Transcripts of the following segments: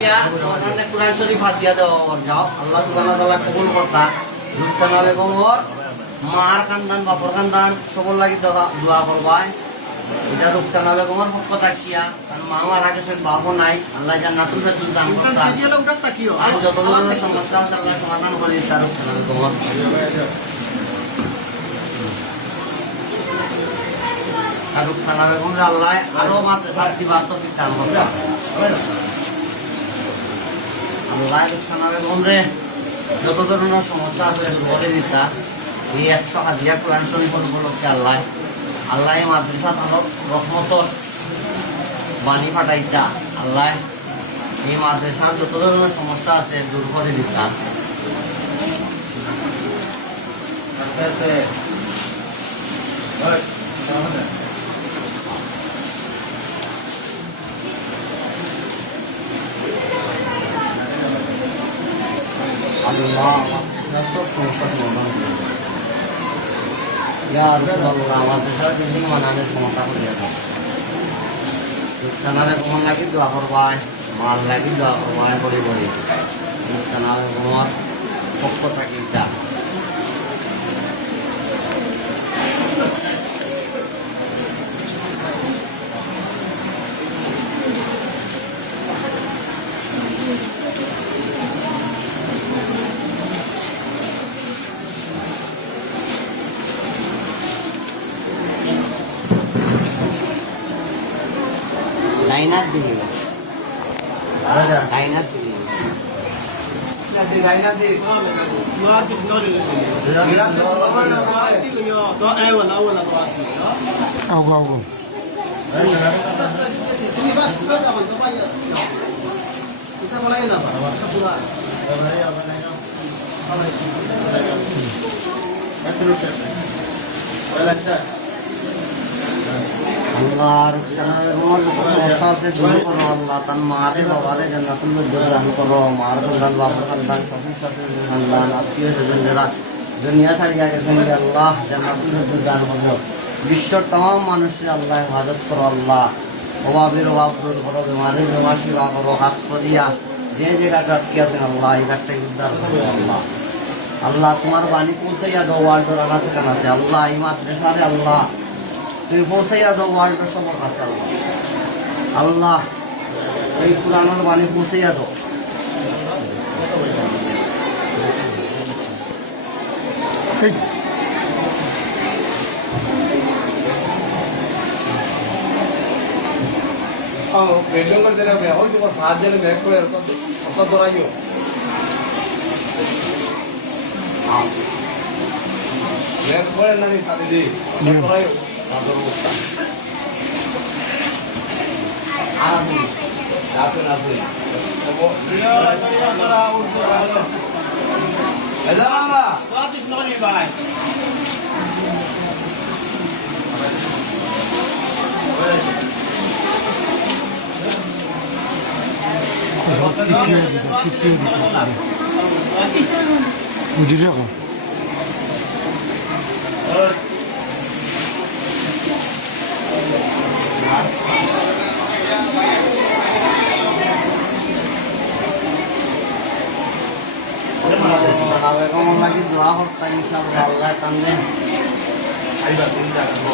কুরআন শরীফ হাত দিয়া দাও যাও আল্লাহ সুবহানাহু ওয়া তাআলা কবুল করতা রুকসানা বেগমর মার খানদান বাপর খানদান সবল লাগি দোয়া করবাই এটা রুকসানা বেগমর পক্ষ থাকিয়া কারণ মা মারা গেছেন বাপও নাই আল্লাহ জান্নাতুল ফেরদৌস দান করতা আর যত ধরনের সমস্যা আছে আল্লাহ সমাধান করে দিতা রুকসানা বেগমর আর রুকসানা বেগমর আল্লাহ আরো মাদ্রাসা দিবা তৌফিক দান করতা আল্লাহ রুকসানা বেগমরে যত ধরনের সমস্যা আছে বলে দিতা এই 100 হাদিয়া কোরআন শরীফ উপলক্ষে আল্লাহ মাদ্রাসা আলো রহমতর বাণী ফাটাইতা আল্লাহ এই মাদ্রাসার যত ধরনের সমস্যা আছে দূর করে দিতা আল্লাহ সব সমস্যা সমাধান করে ইয়া রাসূলুল্লাহ মাদ্রাসার বিল্ডিং বানানোর ক্ষমতা করে দাও রুকসানা বেগম লাগি দোয়া করবাই মাল লাগি দোয়া করবাই বলি রুকসানা বেগমর পক্ষ থাকি যা লাইনার দিবি লাইনার দিবি লাইনার দিবি আও আল্লাহ রুকসানা বেগমর সমস্যা আছে দূর করো আল্লাহ তার মারে বাবারে জান্নাতুল ফেরদৌস দান করো মার খানদান বাবার খানদান শ্বশুর শাশুড়ির খানদান আত্মীয় স্বজন যারা দুনিয়া ছাড়িয়া গেছেন আল্লাহ জান্নাতুল ফেরদৌস দান করো বিশ্বের तमाम মানুষের আল্লাহ হেফাজত করো আল্লাহ অভাবের অভাব দূর করো বেমারের বেমার সেবা করো হাসপাতিয়া যে জায়গাটা আটকে আছেন আল্লাহ এই ঘাট থেকে উদ্ধার করো আল্লাহ আল্লাহ তোমার বাণী পৌঁছাইয়া দাও ওয়ার্ল্ডের আনাচে কানাচে আল্লাহ এই মাদ্রাসারে আল্লাহ তুমি পৌঁছাইয়া দাও ওয়ার্ল্ডের সবার কাছে আল্লাহ আল্লাহ এই কোরআনের বাণী পৌঁছাইয়া দাও बेडरूम कर देना मैं और तुमको साथ देने बैग को यार तो दोराइयो बैग को ना नहीं साथ दे दोराइयो सादर होता आराम आसे तो वो ऐसा मामा बात इग्नोर ही भाई Ucuz ya. রুকসানা বেগম লাগি দোয়া করতা ইনশাআল্লাহ আল্লাহ তানলে আইবা দিন যাবো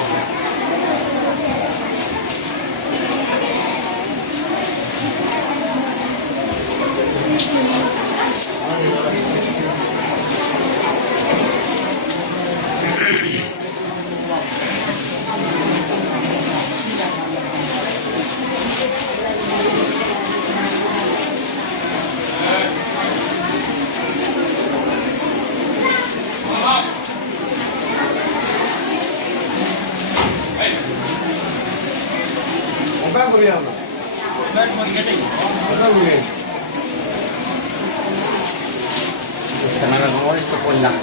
क्या करिए हम बैठ मत गेटे क्या करिए রুকসানা বেগমর ইষ্ট করলাম